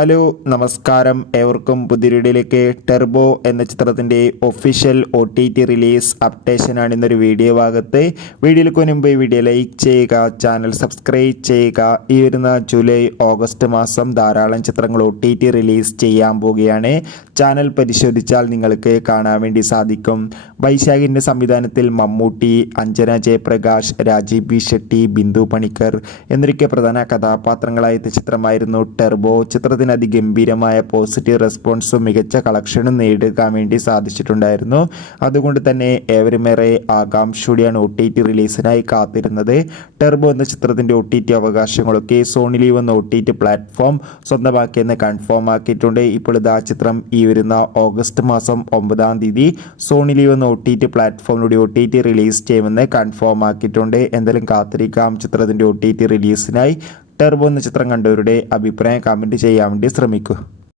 Hello നമസ്കാരം, ഏവർക്കും പുതിയ വീഡിയോയിലേക്ക്. ടെർബോ എന്ന ചിത്രത്തിൻ്റെ ഒഫീഷ്യൽ OTT റിലീസ് അപ്ഡേഷനാണ് ഇന്നൊരു വീഡിയോ ഭാഗത്ത്. വീഡിയോയിലേക്ക് മുൻപ് വീഡിയോ ലൈക്ക് ചെയ്യുക, ചാനൽ സബ്സ്ക്രൈബ് ചെയ്യുക. ഈ വരുന്ന ജൂലൈ ഓഗസ്റ്റ് മാസം ധാരാളം ചിത്രങ്ങൾ OTT റിലീസ് ചെയ്യാൻ പോവുകയാണ്. ചാനൽ പരിശോധിച്ചാൽ നിങ്ങൾക്ക് കാണാൻ വേണ്ടി സാധിക്കും. വൈശാഖിൻ്റെ സംവിധാനത്തിൽ മമ്മൂട്ടി, അഞ്ജന ജയപ്രകാശ്, രാജീവ് ബി ഷെട്ടി, ബിന്ദു പണിക്കർ എന്നൊക്കെ പ്രധാന കഥാപാത്രങ്ങളായ ചിത്രമായിരുന്നു ടെർബോ. ചിത്രത്തിന് അതിഗംഭീരമായ പോസിറ്റീവ് റെസ്പോൺസും മികച്ച കളക്ഷനും നേടുവാൻ വേണ്ടി സാധിച്ചിട്ടുണ്ടായിരുന്നു. അതുകൊണ്ട് തന്നെ ഏവരുമേറെ ആകാംക്ഷയോടെയാണ് OTT റിലീസിനായി കാത്തിരുന്നത്. ടെർബോ എന്ന ചിത്രത്തിൻ്റെ OTT അവകാശങ്ങളൊക്കെ സോണി ലീവ് എന്ന OTT പ്ലാറ്റ്ഫോം സ്വന്തമാക്കിയെന്ന് കൺഫേം ആക്കിയിട്ടുണ്ട്. ഇപ്പോൾ ഇതാ ചിത്രം ഈ വരുന്ന ഓഗസ്റ്റ് മാസം 9-ാം തീയതി സോണി ലീവ് എന്ന OTT പ്ലാറ്റ്ഫോമിലൂടെ OTT റിലീസ് ചെയ്യുമെന്ന് കൺഫേം ആക്കിയിട്ടുണ്ട്. എന്തായാലും കാത്തിരിക്കാം ചിത്രത്തിൻ്റെ OTT റിലീസിനായി. ടെർബോ എന്ന ചിത്രം കണ്ടവരുടെ അഭിപ്രായം കമൻറ്റ് ചെയ്യാൻ വേണ്ടി ശ്രമിക്കൂ.